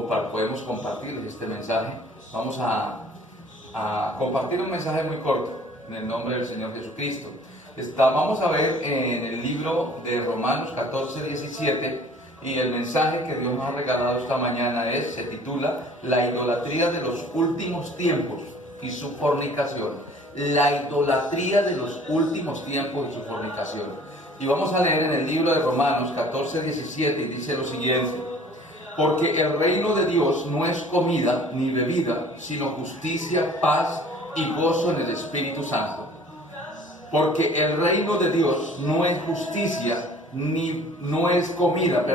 podemos compartirles este mensaje. Vamos a compartir un mensaje muy corto en el nombre del Señor Jesucristo. Vamos a ver en el libro de Romanos 14, 17, y el mensaje que Dios nos ha regalado esta mañana se titula La idolatría de los últimos tiempos y su fornicación. La idolatría de los últimos tiempos y su fornicación. Y vamos a leer en el libro de Romanos 14, 17, y dice lo siguiente: porque el reino de Dios no es comida ni bebida, sino justicia, paz y gozo en el Espíritu Santo. Porque el reino de Dios no es comida,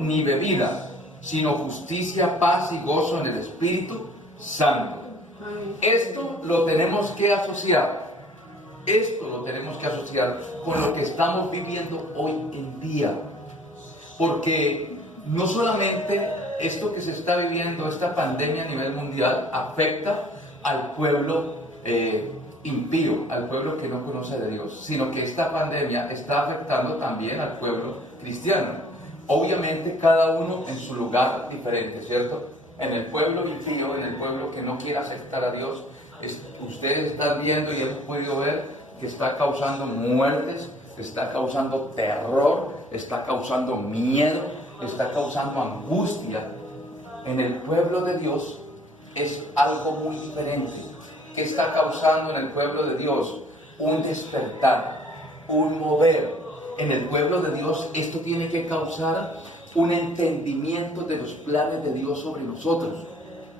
ni bebida, sino justicia, paz y gozo en el Espíritu Santo. Esto lo tenemos que asociar con lo que estamos viviendo hoy en día. Porque no solamente esto que se está viviendo, esta pandemia a nivel mundial, afecta al pueblo impío, al pueblo que no conoce de Dios, sino que esta pandemia está afectando también al pueblo cristiano. Obviamente cada uno en su lugar diferente, ¿cierto? En el pueblo impío, en el pueblo que no quiere aceptar a Dios, ustedes están viendo y hemos podido ver que está causando muertes, está causando terror, está causando miedo, está causando angustia. En el pueblo de Dios es algo muy diferente. ¿Qué está causando en el pueblo de Dios? Un despertar, un mover. En el pueblo de Dios esto tiene que causar un entendimiento de los planes de Dios sobre nosotros.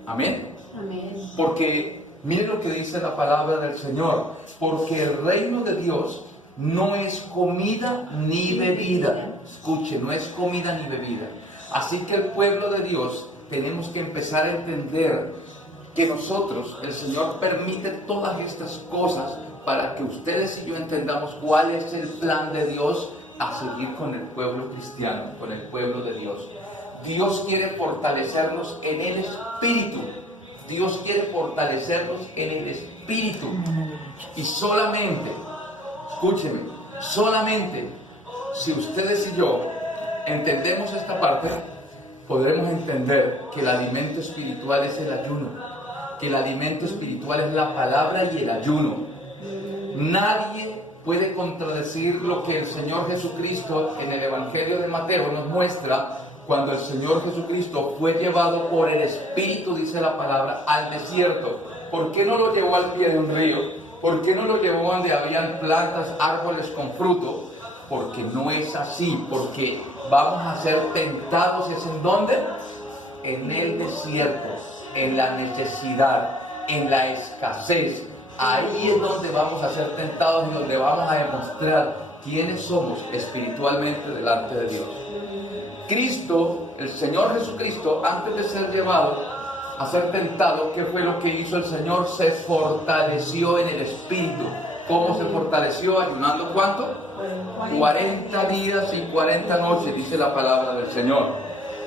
Amén. Amén. Porque miren lo que dice la palabra del Señor. Porque el reino de Dios no es comida ni bebida. Escuche, no es comida ni bebida. Así que el pueblo de Dios tenemos que empezar a entender que nosotros, el Señor permite todas estas cosas para que ustedes y yo entendamos cuál es el plan de Dios a seguir con el pueblo cristiano, con el pueblo de Dios. Dios quiere fortalecernos en el Espíritu. Dios quiere fortalecernos en el Espíritu. Y solamente, escúcheme, solamente si ustedes y yo entendemos esta parte, podremos entender que el alimento espiritual es el ayuno. Que el alimento espiritual es la palabra y el ayuno. Nadie puede contradecir lo que el Señor Jesucristo en el Evangelio de Mateo nos muestra cuando el Señor Jesucristo fue llevado por el Espíritu, dice la palabra, al desierto. ¿Por qué no lo llevó al pie de un río? ¿Por qué no lo llevó donde habían plantas, árboles con fruto? Porque no es así, porque vamos a ser tentados. ¿Es en dónde? En el desierto, en la necesidad, en la escasez. Ahí es donde vamos a ser tentados y donde vamos a demostrar quiénes somos espiritualmente delante de Dios. Cristo, el Señor Jesucristo, antes de ser llevado a ser tentado, ¿qué fue lo que hizo el Señor? Se fortaleció en el Espíritu. ¿Cómo se fortaleció? Ayunando ¿cuánto? 40 días y 40 noches, dice la palabra del Señor.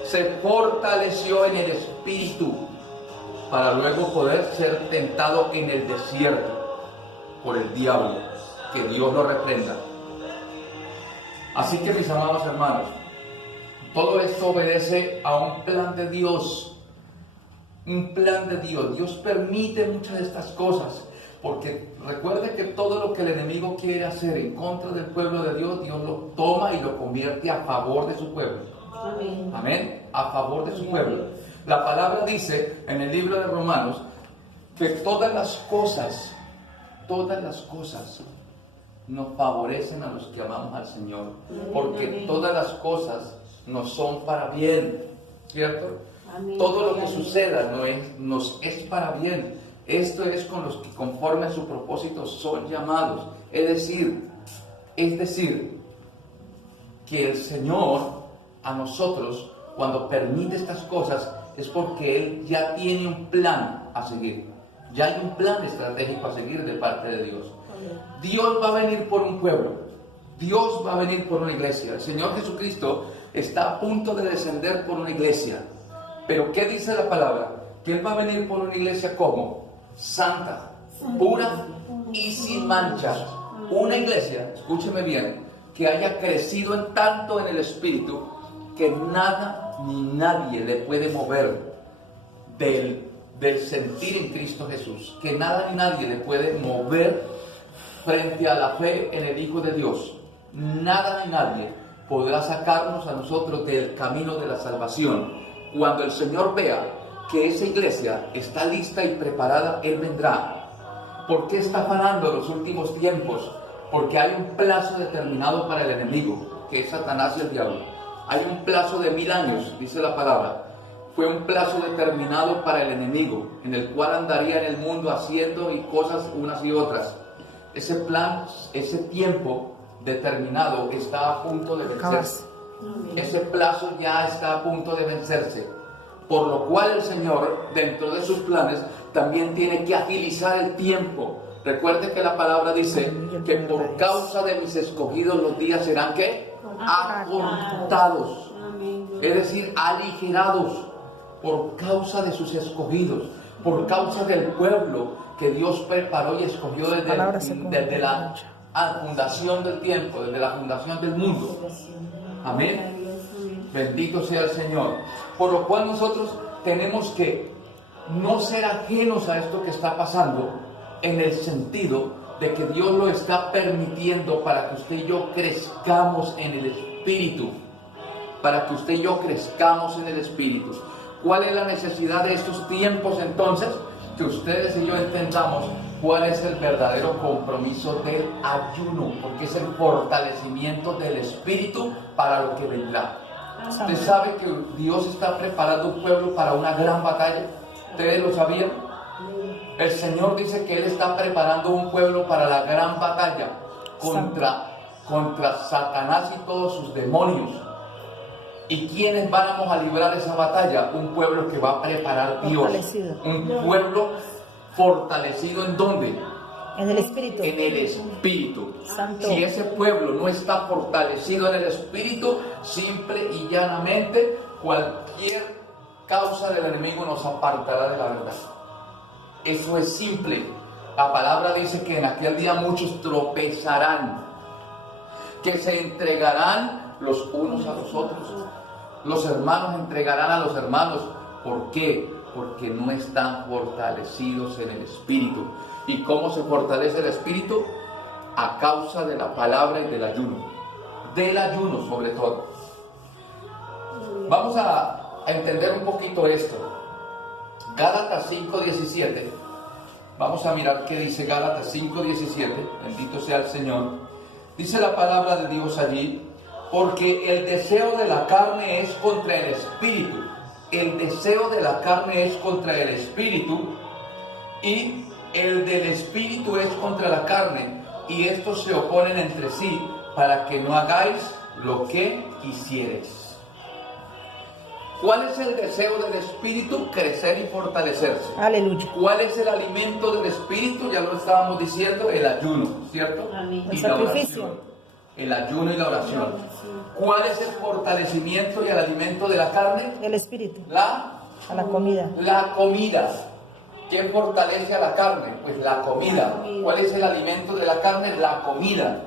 Se fortaleció en el Espíritu para luego poder ser tentado en el desierto por el diablo. Que Dios lo reprenda. Así que, mis amados hermanos, todo esto obedece a un plan de Dios. Un plan de Dios. Dios permite muchas de estas cosas. Porque recuerde que todo lo que el enemigo quiere hacer en contra del pueblo de Dios, Dios lo toma y lo convierte a favor de su pueblo. Amén. Amén. A favor de su pueblo. La palabra dice en el libro de Romanos que todas las cosas nos favorecen a los que amamos al Señor. Porque todas las cosas nos son para bien. ¿Cierto? Amén. Todo lo que suceda nos es para bien. Esto es con los que conforme a su propósito son llamados. Es decir, que el Señor a nosotros, cuando permite estas cosas, es porque Él ya tiene un plan a seguir. Ya hay un plan estratégico a seguir de parte de Dios. Dios va a venir por un pueblo. Dios va a venir por una iglesia. El Señor Jesucristo está a punto de descender por una iglesia. Pero ¿qué dice la palabra? Que Él va a venir por una iglesia ¿cómo? Santa, pura y sin manchas. Una iglesia, escúcheme bien, que haya crecido en tanto en el Espíritu que nada ni nadie le puede mover del sentir en Cristo Jesús. Que nada ni nadie le puede mover frente a la fe en el Hijo de Dios. Nada ni nadie podrá sacarnos a nosotros del camino de la salvación. Cuando el Señor vea que esa iglesia está lista y preparada, Él vendrá. ¿Por qué está afanando los últimos tiempos? Porque hay un plazo determinado para el enemigo, que es Satanás y el diablo. Hay un plazo de 1000 años, dice la palabra. Fue un plazo determinado para el enemigo, en el cual andaría en el mundo haciendo y cosas unas y otras. Ese plan, ese tiempo determinado está a punto de vencerse. Ese plazo ya está a punto de vencerse. Por lo cual el Señor, dentro de sus planes, también tiene que agilizar el tiempo. Recuerde que la palabra dice que por causa de mis escogidos los días serán ¿qué? Acortados. Es decir, aligerados. Por causa de sus escogidos. Por causa del pueblo que Dios preparó y escogió desde la fundación del tiempo, desde la fundación del mundo. Amén. Bendito sea el Señor. Por lo cual nosotros tenemos que no ser ajenos a esto que está pasando, en el sentido de que Dios lo está permitiendo para que usted y yo crezcamos en el Espíritu. Para que usted y yo crezcamos en el Espíritu. ¿Cuál es la necesidad de estos tiempos entonces? Que ustedes y yo entendamos cuál es el verdadero compromiso del ayuno, porque es el fortalecimiento del Espíritu para lo que vendrá. Usted sabe que Dios está preparando un pueblo para una gran batalla. ¿Ustedes lo sabían? El Señor dice que Él está preparando un pueblo para la gran batalla contra Satanás y todos sus demonios. ¿Y quiénes vamos a librar esa batalla? Un pueblo que va a preparar Dios. Un pueblo fortalecido ¿en dónde? En el Espíritu. En el Espíritu. Santo. Si ese pueblo no está fortalecido en el Espíritu, simple y llanamente, cualquier causa del enemigo nos apartará de la verdad. Eso es simple. La palabra dice que en aquel día muchos tropezarán, que se entregarán los unos a los otros. Los hermanos entregarán a los hermanos. ¿Por qué? Porque no están fortalecidos en el Espíritu. ¿Y cómo se fortalece el Espíritu? A causa de la palabra y del ayuno. Del ayuno sobre todo. Vamos a entender un poquito esto. Gálatas 5:17. Vamos a mirar qué dice Gálatas 5:17. Bendito sea el Señor. Dice la palabra de Dios allí. Porque el deseo de la carne es contra el Espíritu. El deseo de la carne es contra el Espíritu. Y el del Espíritu es contra la carne. Y estos se oponen entre sí para que no hagáis lo que quisieres. ¿Cuál es el deseo del Espíritu? Crecer y fortalecerse. Aleluya. ¿Cuál es el alimento del Espíritu? Ya lo estábamos diciendo, el ayuno, ¿cierto? Amén. Y El la sacrificio. oración. El ayuno y la oración. ¿Cuál es el fortalecimiento y el alimento de la carne? El Espíritu. La comida. La comida. ¿Quién fortalece a la carne? Pues la comida. ¿Cuál es el alimento de la carne? La comida.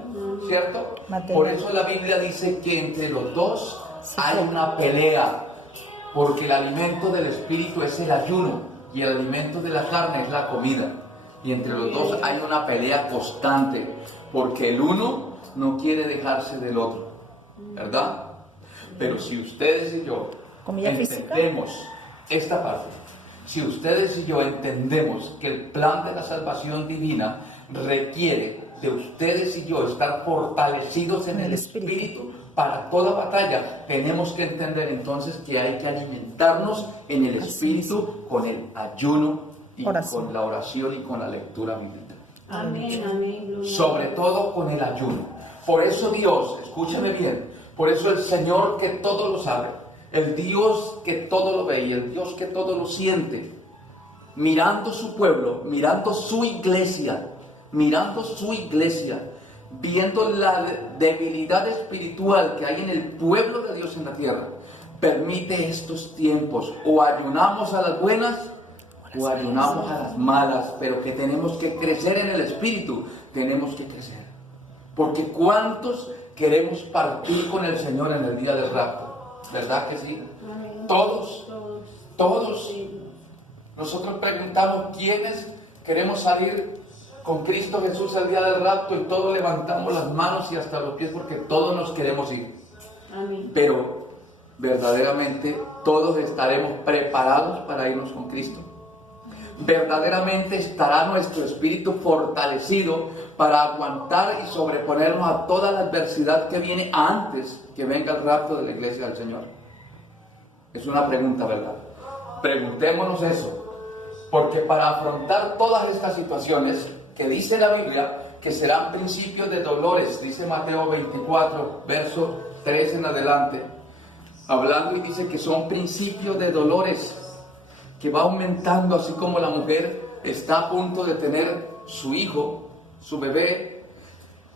¿Cierto? Material. Por eso la Biblia dice que entre los dos hay una pelea. Porque el alimento del Espíritu es el ayuno y el alimento de la carne es la comida. Y entre los dos hay una pelea constante. Porque el uno no quiere dejarse del otro, ¿verdad? Pero si ustedes y yo entendemos esta parte, si ustedes y yo entendemos que el plan de la salvación divina requiere de ustedes y yo estar fortalecidos en el Espíritu para toda batalla, tenemos que entender entonces que hay que alimentarnos en el Espíritu con el ayuno y con la oración y con la lectura bíblica. Amén, amén. Sobre todo con el ayuno. Por eso Dios, escúchame bien, por eso el Señor que todo lo sabe, el Dios que todo lo ve y el Dios que todo lo siente, mirando su pueblo, mirando su iglesia, viendo la debilidad espiritual que hay en el pueblo de Dios en la tierra, permite estos tiempos. O ayunamos a las buenas o ayunamos a las malas, pero que tenemos que crecer en el Espíritu, tenemos que crecer. Porque ¿cuántos queremos partir con el Señor en el día del rapto? ¿Verdad que sí? Todos. Todos. Todos. Sí. Nosotros preguntamos quiénes queremos salir con Cristo Jesús el día del rapto y todos levantamos las manos y hasta los pies porque todos nos queremos ir. Amén. Pero verdaderamente todos estaremos preparados para irnos con Cristo. Verdaderamente estará nuestro espíritu fortalecido para aguantar y sobreponernos a toda la adversidad que viene antes que venga el rapto de la iglesia del Señor. Es una pregunta, ¿verdad? Preguntémonos eso, porque para afrontar todas estas situaciones que dice la Biblia que serán principios de dolores, dice Mateo 24, verso 3 en adelante, hablando y dice que son principios de dolores que va aumentando, así como la mujer está a punto de tener su hijo, su bebé,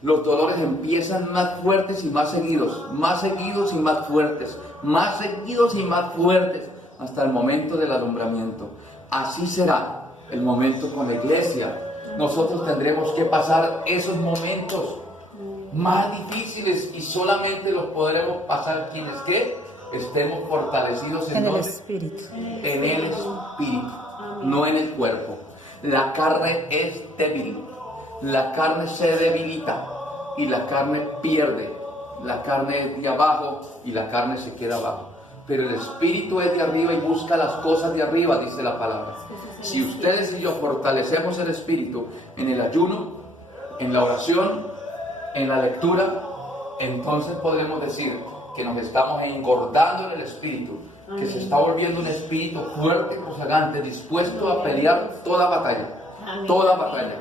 los dolores empiezan más fuertes y más seguidos y más fuertes, más seguidos y más fuertes, hasta el momento del alumbramiento. Así será el momento con la iglesia. Nosotros tendremos que pasar esos momentos más difíciles y solamente los podremos pasar quienes que estemos fortalecidos En el ¿dónde? espíritu. En el espíritu, no en el cuerpo. La carne es débil, la carne se debilita y la carne pierde. La carne es de abajo y la carne se queda abajo. Pero el espíritu es de arriba y busca las cosas de arriba, dice la palabra. Si ustedes y yo fortalecemos el espíritu en el ayuno, en la oración, en la lectura, entonces podremos decir que nos estamos engordando en el espíritu, que se está volviendo un espíritu fuerte, rozagante, dispuesto a pelear toda batalla, toda batalla,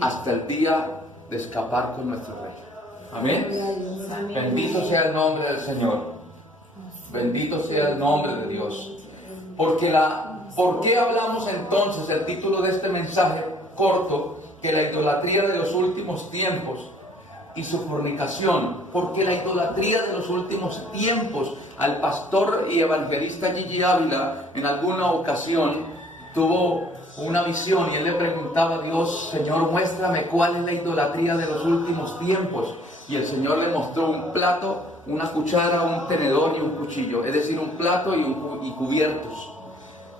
hasta el día de escapar con nuestro Rey. Amén. Bendito sea el nombre del Señor. Bendito sea el nombre de Dios. ¿Por qué hablamos entonces el título de este mensaje corto, que la idolatría de los últimos tiempos y su fornicación? Porque la idolatría de los últimos tiempos, al pastor y evangelista Gigi Ávila en alguna ocasión tuvo una visión y él le preguntaba a Dios: Señor, muéstrame cuál es la idolatría de los últimos tiempos. Y el Señor le mostró un plato, una cuchara, un tenedor y un cuchillo, es decir, un plato y cubiertos.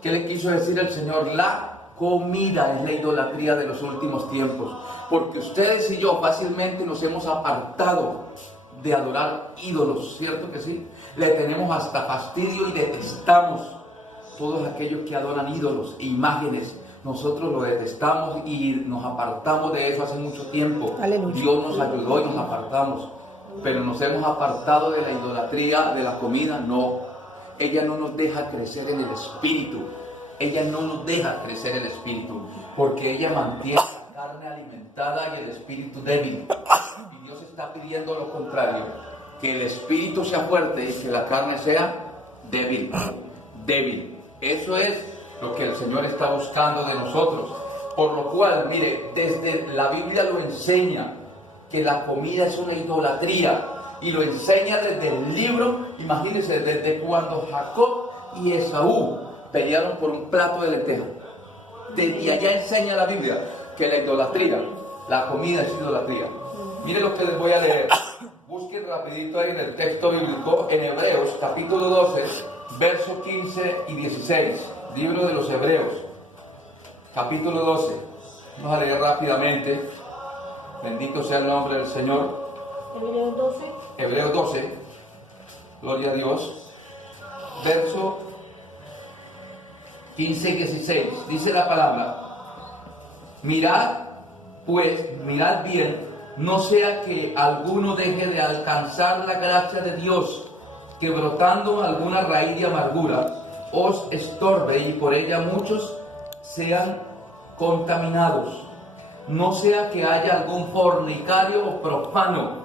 ¿Qué le quiso decir el Señor? La comida es la idolatría de los últimos tiempos, porque ustedes y yo fácilmente nos hemos apartado de adorar ídolos, ¿cierto que sí? Le tenemos hasta fastidio y detestamos todos aquellos que adoran ídolos e imágenes. Nosotros lo detestamos y nos apartamos de eso hace mucho tiempo. Aleluya. Dios nos ayudó y nos apartamos, pero nos hemos apartado de la idolatría de la comida. No, ella no nos deja crecer en el espíritu. Ella no nos deja crecer el espíritu, porque ella mantiene la carne alimentada y el espíritu débil. Y Dios está pidiendo lo contrario, que el espíritu sea fuerte y que la carne sea débil. Eso es lo que el Señor está buscando de nosotros. Por lo cual, mire, desde la Biblia lo enseña, que la comida es una idolatría. Y lo enseña desde el libro, imagínense, desde cuando Jacob y Esaú pelearon por un plato de lentejas. Desde allá enseña la Biblia que la idolatría, la comida es idolatría. Miren lo que les voy a leer. Busquen rapidito ahí en el texto bíblico, en Hebreos, capítulo 12, versos 15 y 16. Libro de los Hebreos, capítulo 12. Vamos a leer rápidamente. Bendito sea el nombre del Señor. Hebreos 12. Hebreos 12, gloria a Dios, verso 15 y 16, dice la palabra: mirad bien, no sea que alguno deje de alcanzar la gracia de Dios, que brotando alguna raíz de amargura os estorbe y por ella muchos sean contaminados. No sea que haya algún fornicario o profano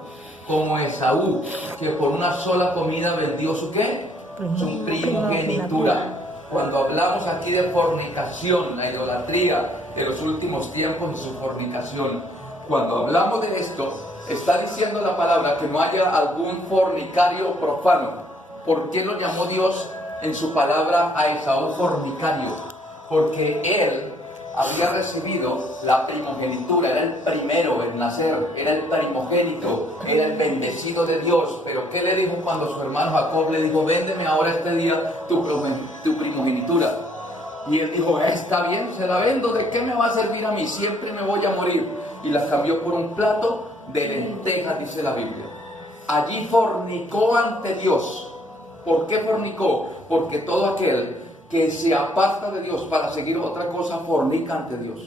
como Esaú, que por una sola comida vendió su ¿qué? Su primogenitura. Cuando hablamos aquí de fornicación, la idolatría de los últimos tiempos y su fornicación, cuando hablamos de esto, está diciendo la palabra que no haya algún fornicario profano. ¿Por qué lo llamó Dios en su palabra a Esaú fornicario? Porque él había recibido la primogenitura, era el primero en nacer, era el primogénito, era el bendecido de Dios. Pero ¿qué le dijo cuando su hermano Jacob le dijo, véndeme ahora este día tu primogenitura? Y él dijo, está bien, se la vendo, ¿de qué me va a servir a mí? Siempre me voy a morir. Y la cambió por un plato de lentejas, dice la Biblia. Allí fornicó ante Dios. ¿Por qué fornicó? Porque todo aquel que se aparta de Dios para seguir otra cosa, fornica ante Dios.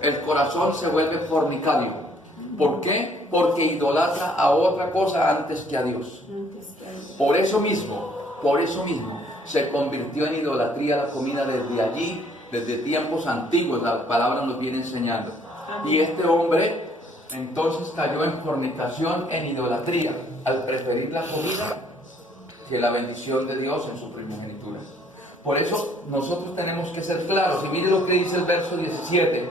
El corazón se vuelve fornicario. ¿Por qué? Porque idolatra a otra cosa antes que a Dios. Por eso mismo, se convirtió en idolatría la comida desde allí, desde tiempos antiguos. La palabra nos viene enseñando. Y este hombre entonces cayó en fornicación, en idolatría, al preferir la comida que la bendición de Dios en su primogenitura. Por eso nosotros tenemos que ser claros. Y mire lo que dice el verso 17.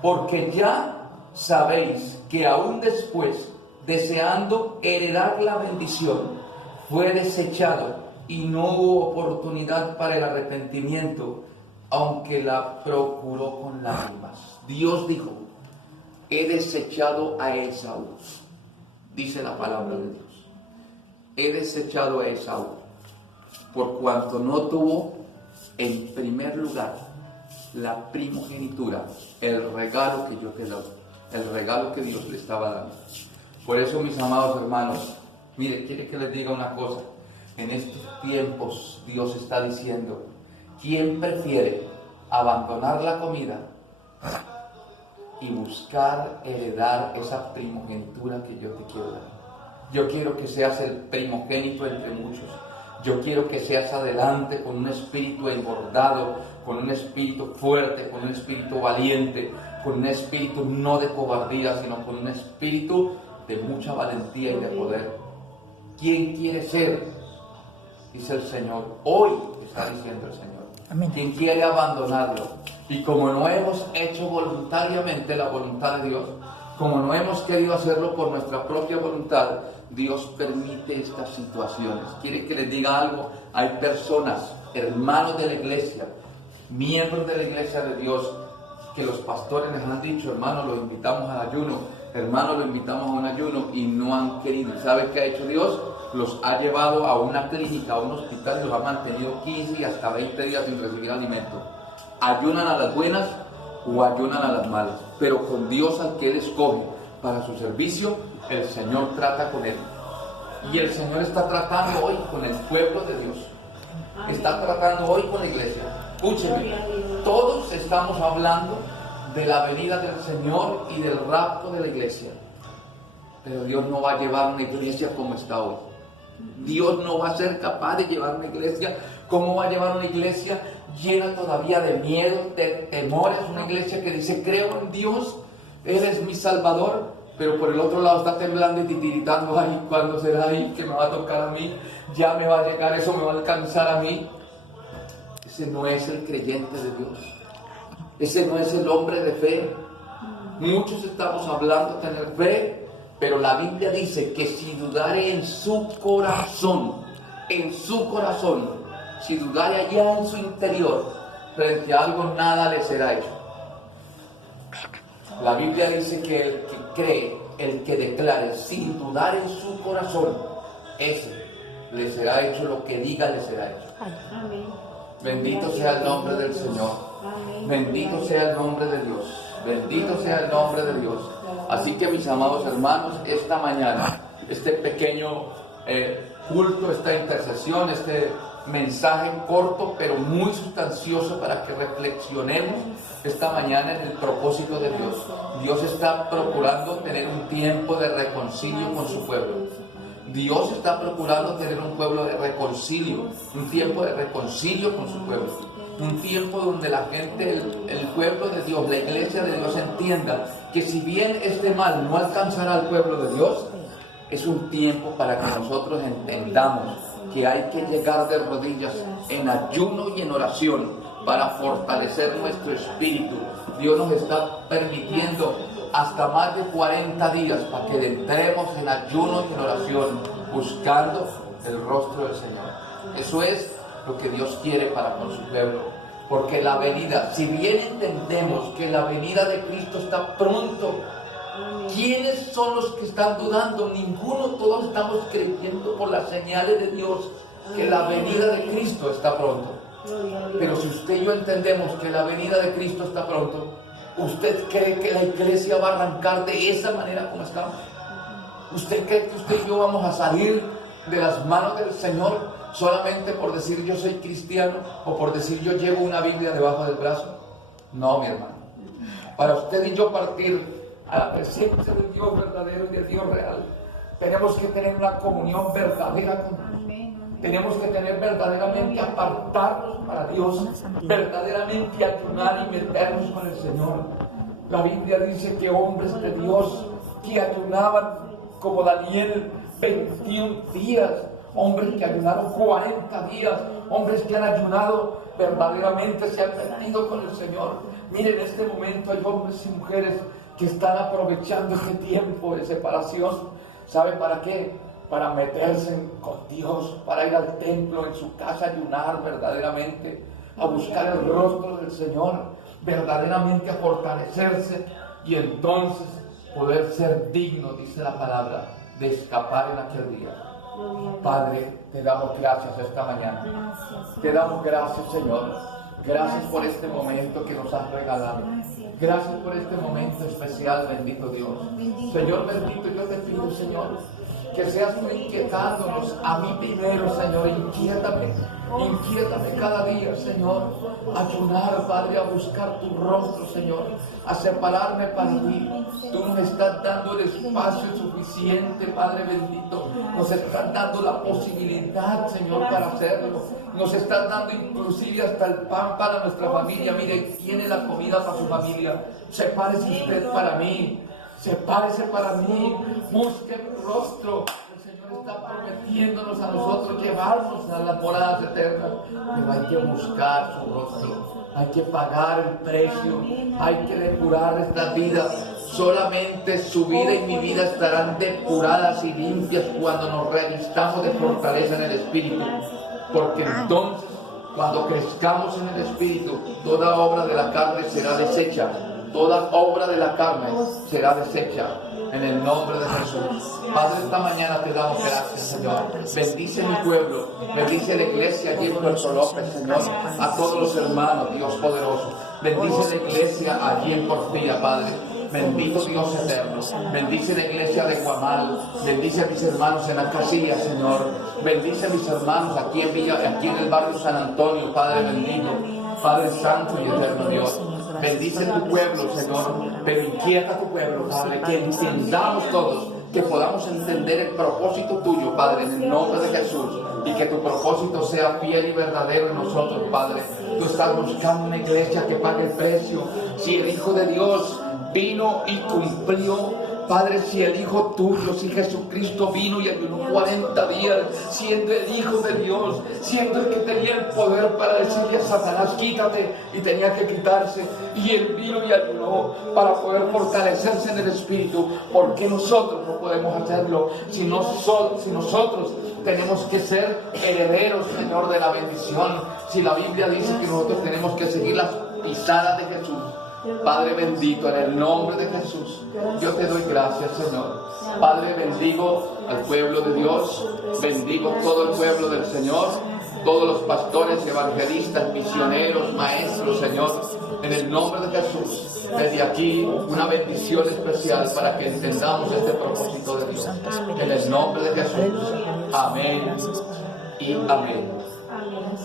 Porque ya sabéis que aún después, deseando heredar la bendición, fue desechado y no hubo oportunidad para el arrepentimiento, aunque la procuró con lágrimas. Dios dijo, he desechado a Esaú. Dice la palabra de Dios. He desechado a Esaú, por cuanto no tuvo en primer lugar la primogenitura, el regalo que yo te doy, el regalo que Dios le estaba dando. Por eso, mis amados hermanos, mire, quiere que les diga una cosa. En estos tiempos Dios está diciendo, ¿quién prefiere abandonar la comida y buscar heredar esa primogenitura que yo te quiero dar? Yo quiero que seas el primogénito entre muchos. Yo quiero que seas adelante con un espíritu engordado, con un espíritu fuerte, con un espíritu valiente, con un espíritu no de cobardía, sino con un espíritu de mucha valentía y de poder. ¿Quién quiere ser? Dice el Señor. Hoy está diciendo el Señor. Amén. ¿Quién quiere abandonarlo? Y como no hemos hecho voluntariamente la voluntad de Dios, como no hemos querido hacerlo por nuestra propia voluntad, Dios permite estas situaciones. ¿Quiere que les diga algo? Hay personas, hermanos de la iglesia, miembros de la iglesia de Dios, que los pastores les han dicho, hermano, lo invitamos al ayuno, hermano, lo invitamos a un ayuno, y no han querido. ¿Sabe qué ha hecho Dios? Los ha llevado a una clínica, a un hospital, y los ha mantenido 15 y hasta 20 días sin recibir alimento. Ayunan a las buenas o ayunan a las malas, pero con Dios al que Él escoge para su servicio, el Señor trata con él. Y el Señor está tratando hoy con el pueblo de Dios. Está tratando hoy con la iglesia. Escúcheme, todos estamos hablando de la venida del Señor y del rapto de la iglesia. Pero Dios no va a llevar una iglesia como está hoy. Dios no va a ser capaz de llevar una iglesia. ¿Cómo va a llevar una iglesia llena todavía de miedo, de temores? Una iglesia que dice, creo en Dios, Él es mi Salvador, pero por el otro lado está temblando y titiritando, ay, ¿cuándo será ahí que me va a tocar a mí? Ya me va a llegar, eso me va a alcanzar a mí. Ese no es el creyente de Dios. Ese no es el hombre de fe. Muchos estamos hablando de tener fe, pero la Biblia dice que si dudare en su corazón, si dudare allá en su interior, frente a algo, nada le será hecho. La Biblia dice que el que cree, el que declare, sin dudar en su corazón, ese le será hecho lo que diga, le será hecho. Amén. Bendito sea el nombre del Señor. Bendito sea el nombre de Dios. Bendito sea el nombre de Dios. Así que, mis amados hermanos, esta mañana, este pequeño culto, esta intercesión, este mensaje corto pero muy sustancioso para que reflexionemos esta mañana en el propósito de Dios. Dios está procurando tener un tiempo de reconcilio con su pueblo. Dios está procurando tener un pueblo de reconcilio, un tiempo de reconcilio con su pueblo, un tiempo donde la gente, el pueblo de Dios, la iglesia de Dios entienda que si bien este mal no alcanzará al pueblo de Dios, es un tiempo para que nosotros entendamos que hay que llegar de rodillas en ayuno y en oración para fortalecer nuestro espíritu. Dios nos está permitiendo hasta más de 40 días para que entremos en ayuno y en oración buscando el rostro del Señor. Eso es lo que Dios quiere para con su pueblo. Porque la venida, si bien entendemos que la venida de Cristo está pronto, ¿quiénes son los que están dudando? Ninguno, todos estamos creyendo por las señales de Dios que la venida de Cristo está pronto. Pero si usted y yo entendemos que la venida de Cristo está pronto, ¿usted cree que la iglesia va a arrancar de esa manera como estamos? ¿Usted cree que usted y yo vamos a salir de las manos del Señor solamente por decir yo soy cristiano o por decir yo llevo una Biblia debajo del brazo? No, mi hermano. Para usted y yo partir a la presencia del Dios verdadero y del Dios real, tenemos que tener una comunión verdadera con Dios. Tenemos que tener verdaderamente apartarnos para Dios, verdaderamente ayunar y meternos con el Señor. La Biblia dice que hombres de Dios que ayunaban como Daniel 21 días, hombres que ayunaron 40 días, hombres que han ayunado verdaderamente se han metido con el Señor. Miren, en este momento hay hombres y mujeres que están aprovechando este tiempo de separación. ¿Sabe para qué? Para meterse con Dios, para ir al templo, en su casa, ayunar verdaderamente, a buscar el rostro del Señor, verdaderamente a fortalecerse y entonces poder ser digno, dice la palabra, de escapar en aquel día. Padre, te damos gracias esta mañana. Te damos gracias, Señor. Gracias por este momento que nos has regalado. Gracias por este momento especial, bendito Dios. Señor bendito, yo te pido, Señor, que seas tú inquietándonos, a mí primero, Señor, inquiétame cada día, Señor, ayunar, Padre, a buscar tu rostro, Señor, a separarme para ti. Tú nos estás dando el espacio suficiente, Padre bendito, nos estás dando la posibilidad, Señor, para hacerlo. Nos estás dando inclusive hasta el pan para nuestra familia. Mire, tiene la comida para su familia. Sepárese usted para mí. Sepárese para mí, busque mi rostro. El Señor está prometiéndonos a nosotros llevarnos a las moradas eternas, pero hay que buscar su rostro, hay que pagar el precio, hay que depurar esta vida. Solamente su vida y mi vida estarán depuradas y limpias cuando nos revistamos de fortaleza en el Espíritu, porque entonces cuando crezcamos en el Espíritu, toda obra de la carne será deshecha. Toda obra de la carne será deshecha en el nombre de Jesús. Padre, esta mañana te damos gracias, Señor. Bendice mi pueblo, bendice la iglesia allí en Puerto López, Señor. A todos los hermanos, Dios poderoso. Bendice la iglesia allí en Porfía, Padre. Bendito Dios eterno. Bendice la iglesia de Guamal. Bendice a mis hermanos en la casilla, Señor. Bendice a mis hermanos aquí en el barrio San Antonio, Padre bendito. Padre santo y eterno Dios. Bendice tu pueblo, Señor, pero inquieta a tu pueblo, Padre, que entendamos todos, que podamos entender el propósito tuyo, Padre, en el nombre de Jesús, y que tu propósito sea fiel y verdadero en nosotros, Padre. Tú estás buscando una iglesia que pague el precio. Si el Hijo de Dios vino y cumplió, Padre, si el Hijo tuyo, si Jesucristo vino y ayunó 40 días, siendo el Hijo de Dios, siendo el que tenía el poder para decirle a Satanás, quítate, y tenía que quitarse, y él vino y ayunó para poder fortalecerse en el Espíritu. ¿Por qué nosotros no podemos hacerlo? Si nosotros tenemos que ser herederos, Señor, de la bendición. Si la Biblia dice que nosotros tenemos que seguir las pisadas de Jesús. Padre bendito, en el nombre de Jesús, yo te doy gracias, Señor. Padre, bendigo al pueblo de Dios, bendigo todo el pueblo del Señor, todos los pastores, evangelistas, misioneros, maestros, Señor, en el nombre de Jesús. Desde aquí, una bendición especial para que entendamos este propósito de Dios. En el nombre de Jesús. Amén y amén. Amén.